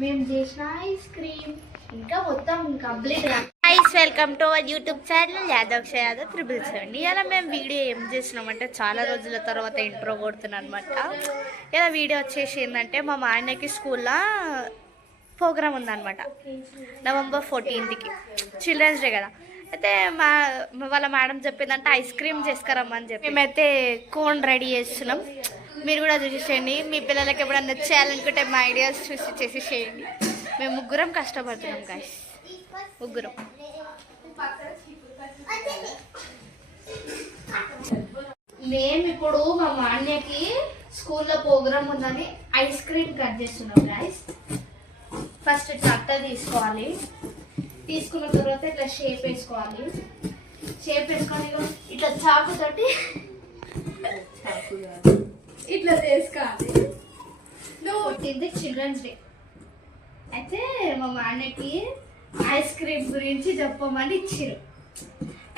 మేము చేసిన ice cream ఇంకా మొత్తం కంప్లీట్ గా. Ice welcome to our YouTube channel Yadav Yadav 777. ఇలా మేము వీడియో ఏం చేసినామంటే చాలా రోజుల తర్వాత ఇంట్రో కొడుతున్నాను అనమాట. ఇలా వీడియో వచ్చేసి ఏంటంటే మా ఆయనకి స్కూల్లో ప్రోగ్రామ్ ఉందన్నమాట. November 14th చిల్డ్రన్స్ డే కదా. అయితే వాళ్ళ మేడం చెప్పిందంటే ఐస్ క్రీమ్ చేసుకురమ్మని చెప్పి మేమైతే కోన్ రెడీ చేస్తున్నాం. మీరు కూడా చూసేయండి. మీ పిల్లలకి ఎప్పుడన్నా చేయాలనుకుంటే మా ఐడియాస్ చూసి చేసేసేయండి. మేము ముగ్గురం కష్టపడుతున్నాం గాయస్, ముగ్గురం. మేము ఇప్పుడు మా మాన్యకి స్కూల్లో ప్రోగ్రామ్ ఉందని ఐస్ క్రీమ్ కట్ చేస్తున్నాం గాయస్. ఫస్ట్ కట్ట తీసుకోవాలి. తీసుకున్న తర్వాత ఇట్లా షేప్ వేసుకోవాలి. షేప్ వేసుకొని ఇట్లా చాకుతోటి ఇట్లా చేసుకోవాలి. నువ్వు పుట్టింది చిల్డ్రన్స్ డే అయితే మా నాన్నకి ఐస్ క్రీమ్ గురించి చెప్పమని ఇచ్చిరు.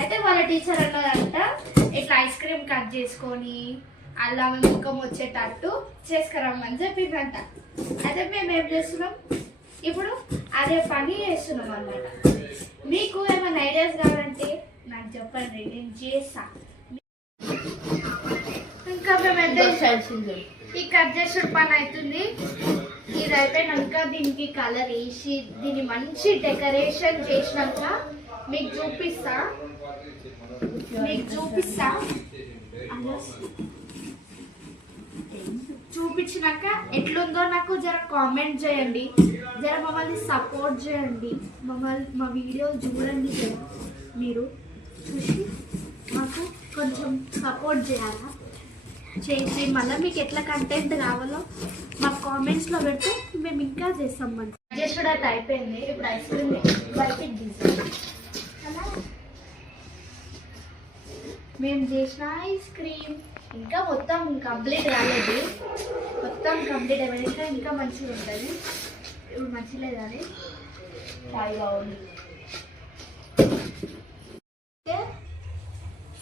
అయితే వాళ్ళ టీచర్ అన్నదంట ఇట్లా ఐస్ క్రీమ్ కట్ చేసుకొని అలా ముఖం వచ్చేటట్టు చేసుకురమ్మని చెప్పిందంట. అయితే మేము ఏం చేస్తున్నాం ఇప్పుడు అదే పని చేస్తున్నాం అన్నమాట. మీకు ఏమైనా ఐడియాస్ కావాలంటే నాకు చెప్పండి, నేను చేస్తా. ఇంకా మేమైతే ఈ కట్ చేసిన పని అవుతుంది. ఇది అయిపోయినాక దీనికి కలర్ వేసి దీన్ని మంచి డెకరేషన్ చేసినాక మీకు చూపిస్తా. చూపించినాక ఎట్లుందో నాకు జర కామెంట్ చేయండి. జర మమ్మల్ని సపోర్ట్ చేయండి. మా వీడియోలు చూడండి. జర మీరు చూసి మాకు కొంచెం సపోర్ట్ చేయాలా చేసి మళ్ళీ మీకు ఎట్లా కంటెంట్ కావాలో మాకు కామెంట్స్లో పెడితే మేము ఇంకా చేస్తాం. మంచి జస్ట్ అయితే అయిపోయింది. ఇప్పుడు ఐస్ క్రీమ్ బయటికి తీసాం. మేము చేసిన ఐస్ క్రీమ్ ఇంకా మొత్తం కంప్లీట్ కాలేదు. మొత్తం కంప్లీట్ అయిపోయినాక ఇంకా మంచిగా ఉంటుంది. ఇప్పుడు మంచిగా కానీ బాగా ఉంది.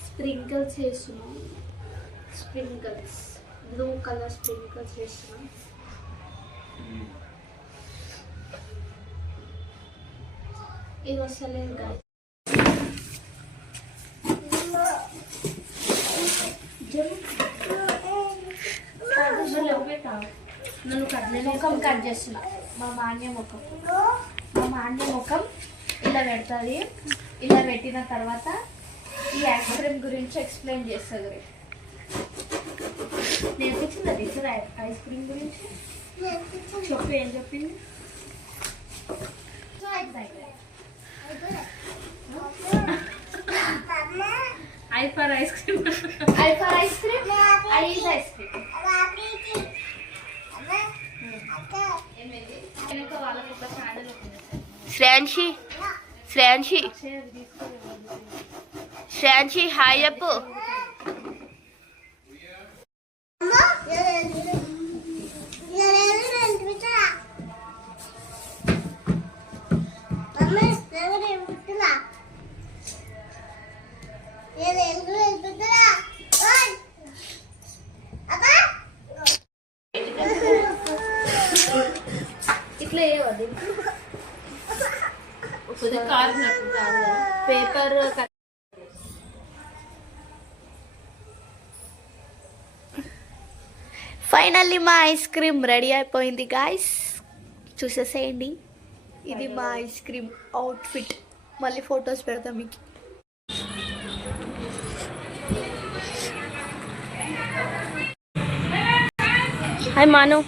స్ప్రింకిల్స్ చేస్తున్నాం. స్ప్రింకిల్స్ బ్లూ కలర్ స్ప్రింకిల్స్ చేస్తున్నాం. ఇది వస్తలేదు కదా. ముఖం కట్ చేస్తున్నా. మా మాన్య ముఖం ఇలా పెడుతుంది. ఇలా పెట్టిన తర్వాత ఈ ఐస్ క్రీమ్ గురించి ఎక్స్ప్లెయిన్ చేస్తుంది. నేర్పించింది టీచర్ ఐస్ క్రీమ్ గురించి చెప్పి ఏం చెప్పింది? I for ice cream. I for ice cream. I is ice cream. Shreyanshi hi చెప్పు. ఇట్లా ఏవది పేపర్. ఫైనల్లీ మా ఐస్ క్రీమ్ రెడీ అయిపోయింది గాయస్, చూసేసేయండి. ఇది మా ఐస్ క్రీమ్ అవుట్ఫిట్. మళ్ళీ ఫొటోస్ పెడతాం మీకు. హాయ్ మాను.